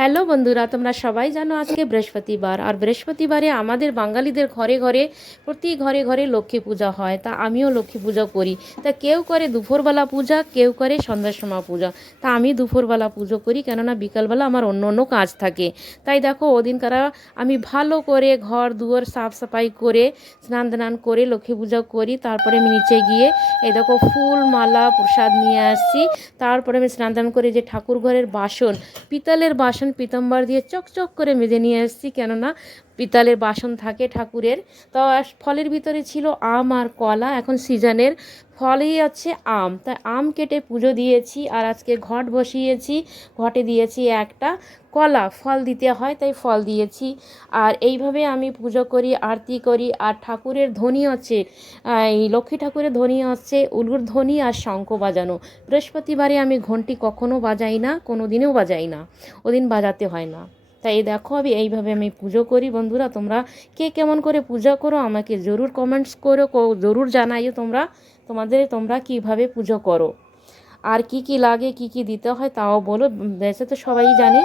Hello বন্ধুরা, তোমরা সবাই জানো আজকে বৃহস্পতিবার। আর বৃহস্পতিবারে আমাদের বাঙালিদের ঘরে ঘরে প্রতি ঘরে ঘরে লক্ষ্মী পূজা হয়। তা আমিও লক্ষ্মী পূজা করি। তা কেউ করে দুপুরবেলা পূজা, কেউ করে সন্ধ্যার সময় পূজা। তা আমি দুপুরবেলা পুজো করি, কেননা বিকালবেলা আমার অন্য অন্য কাজ থাকে। তাই দেখো ওদিনকার আমি ভালো করে ঘর দুয়ার সাফ সাফাই করে স্নান দান করে লক্ষ্মী পূজা করি। তারপরে আমি নিচে গিয়ে এই দেখো ফুল মালা প্রসাদ নিয়ে আসছি। তারপরে আমি স্নান দান করে যে ঠাকুর ঘরের বাসন, পিতলের বাসন পিতম্বর দিয়ে চকচক করে মেজে নিয়ে এসেছি, কেননা পিতলের বাসন থাকে ঠাকুরের। তো ফলের ভিতরে ছিল আম আর কলা, এখন সিজনের ফলই আছে আম, তাই আম কেটে পুজো দিয়েছি। আর আজকে ঘট বসিয়েছি, ঘটে দিয়েছি একটা কলা, ফল দিতে হয় তাই ফল দিয়েছি। আর এইভাবে আমি পুজো করি, আরতি করি। আর ঠাকুরের ধ্বনি হচ্ছে, এই লক্ষ্মী ঠাকুরের ধ্বনি হচ্ছে উলুর ধ্বনি আর শঙ্খ বাজানো। বৃহস্পতিবারে আমি ঘন্টি কখনো বাজাই না, কোনো দিনেও বাজাই না, ওদিন বাজাতে হয় না। তাই দেখো আমি এইভাবে আমি পুজো করি। বন্ধুরা, তোমরা কে কেমন করে পূজা করো আমাকে জরুর কমেন্টস করো, জরুর জানাইও তোমরা কিভাবে পুজো করো। আর কি কি লাগে, কি কি দিতে হয় তাও বলো, বেঁচে তো সবাই জানে।